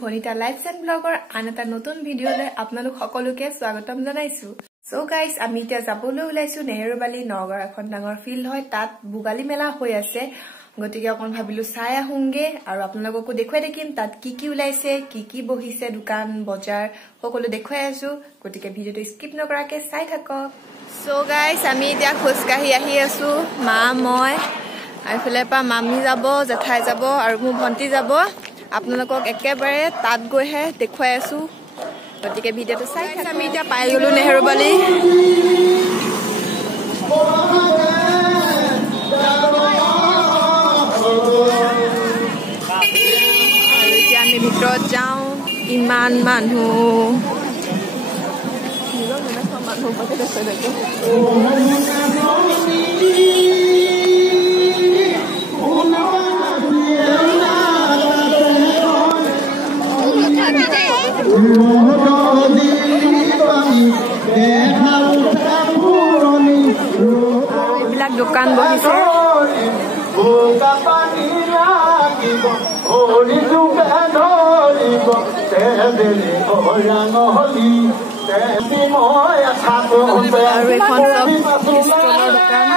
Bonita Lives and Blogger and a Notun video আপনালোক সকলোকে স্বাগতম জানাইছো so guys আমি এতিয়া যাবলৈ ওলাইছো নেহেৰুবালি নগৰ এখন ডাঙৰ ফিল্ড হয় তাত বুগালী মেলা হৈ আছে গতিকে অকন ভাবিলো চাই আহুংগে আৰু আপোনালোককো দেখুৱাই দেখিম তাত কি ওলাইছে কি বহিছে দোকান বজাৰ সকলো দেখুৱাই আছো গতিকে ভিডিওটো স্কিপ নকৰাকে চাই থাকক সো গাইস আমি এতিয়া খোজকাঢ়ি আহি আছো মা মই আইফালে পা মামি যাব জেঠাই যাব আৰু মোৰ ভন্টি যাব আপোনালোকক একেবাৰে তাত গৈ হে দেখুৱাই আছো গতিকে ভিডিওটো চাই আমি এতিয়া পাই গলো নেহেৰুবালি আৰু এতিয়া আমি ভিতৰত যাওঁ ইমান মানুহ এইবিলাক দোকান বহিছে আৰু এখন চব ষ্টলৰ দোকান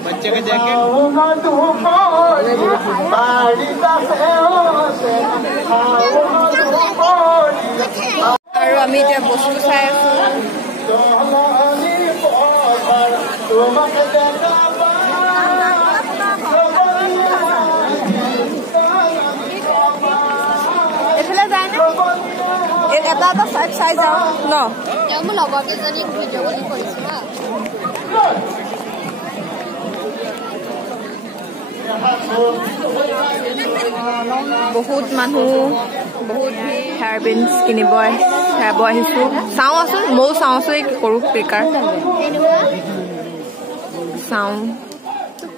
बच्चे का जैकेट আৰু আমি এতিয়া বস্তু চাই আছো এফালে যায় না এটা চাই যাওঁ ন মোৰ লগৰকেইজনী ভিডিঅ' কলিং কৰিছো হা বহুত মানুহ বহুত হেয়াৰ বেন্স কিনিব আহিছো চাওঁ আছোন ময়ো চাওঁ আছো এই কৰো বেকাৰ চাওঁ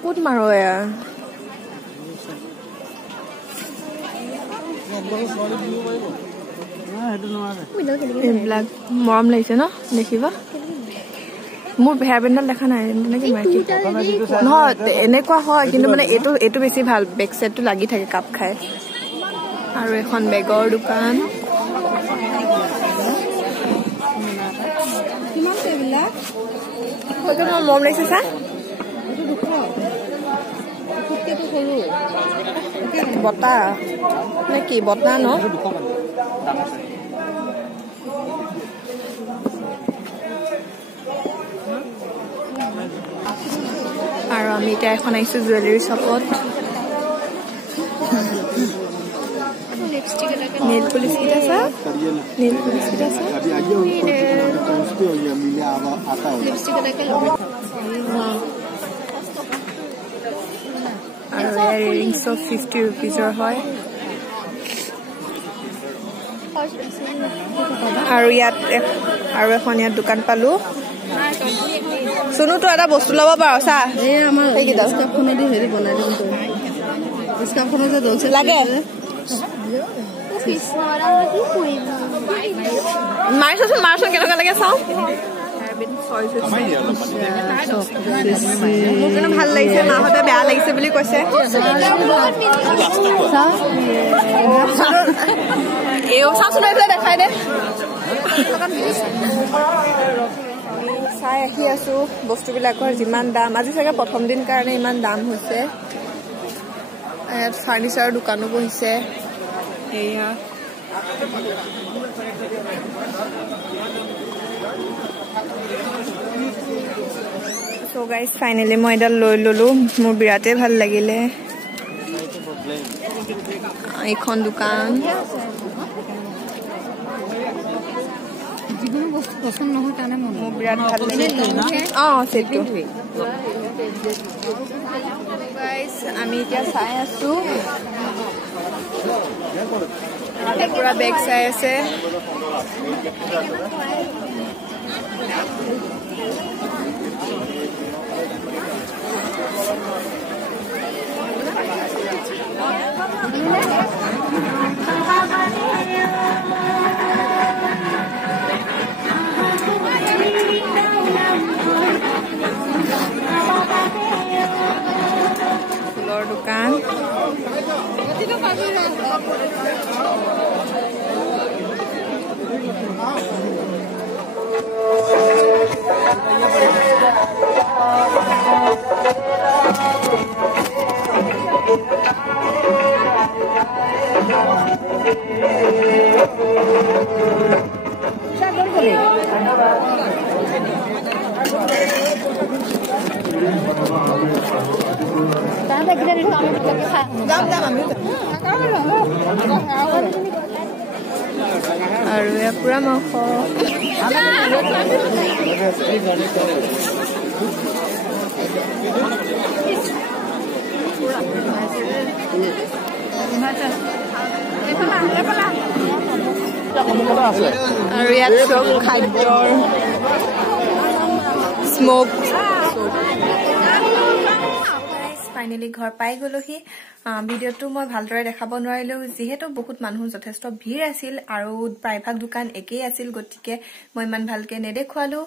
ক'ত মাৰো এয়া এইবিলাক মৰম লাগিছে ন দেখিবা মোৰ হেয়াৰ বেণ্ডাল দেখা নাই নহয় এনেকুৱা হয় কিন্তু মানে এইটো বেছি ভাল বেক চাইডটো লাগি থাকে কাপ খাই আৰু এখন বেগৰ দোকান মৰম লাগিছে চা বতা নে কি বতা ন আৰু আমি এতিয়া এখন আহিছো জুৱেলাৰী শ্বপত নেল পলিশ কিটা আছে আৰু ইয়াৰিংছ চব 50 रुपीजৰ হয় আৰু ইয়াত আৰু এখন ইয়াত দোকান পালো শুনো তো এটা বস্তু লব পাৰ চা এই আমাৰ স্কাৰ্ফখনে দি হেৰি বনাই দিম তো স্কাৰ্ফখনে যে দলছে লাগে মাৰচোন কেনেকুৱা লাগে চাওঁ মোৰ কিন্তু ভাল লাগিছে মাহঁতে বেয়া লাগিছে বুলি কৈছে চাওঁচোন দেখাই দে চাই আহি আছো বস্তুবিলাকৰ যিমান দাম আজি চাগে প্ৰথম দিন কাৰণে ইমান দাম হৈছে ইয়াত ফাৰ্নিচাৰৰ দোকানো বহিছে এয়া সো গাইস ফাইনালি মই এটা লৈ ললো মোৰ বিৰাটে ভাল লাগিলে এইখন দোকান যিকোনো বস্তু পছন্দ নহয় কাৰণে মোৰ বিৰাট ভাল লাগিলে সেটো গাইস আমি এতিয়া চাই আছো পুৰা বেগ চাই আছে আৰু এয়া পুৰা মাংস আৰু ইয়াত চব খাদ্যৰ স্মোক ফাইনেলি ঘৰ পাই গলোহি ভিডিঅ'টো মই ভালদৰে দেখাব নোৱাৰিলো যিহেতু বহুত মানুহ যথেষ্ট ভিৰ আছিল আৰু প্ৰায়ভাগ দোকান একেই আছিল গতিকে মই ইমান ভালকে নেদেখুৱালো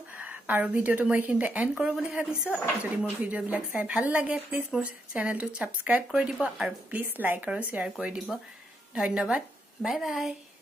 আৰু ভিডিঅ'টো মই এইখিনিতে এণ্ড কৰো বুলি ভাবিছো যদি মোৰ ভিডিঅ'বিলাক চাই ভাল লাগে প্লিজ মোৰ চেনেলটো সাবস্ক্ৰাইব কৰি দিব আৰু প্লিজ লাইক আৰু শ্বেয়াৰ কৰি দিব ধন্যবাদ বাই বাই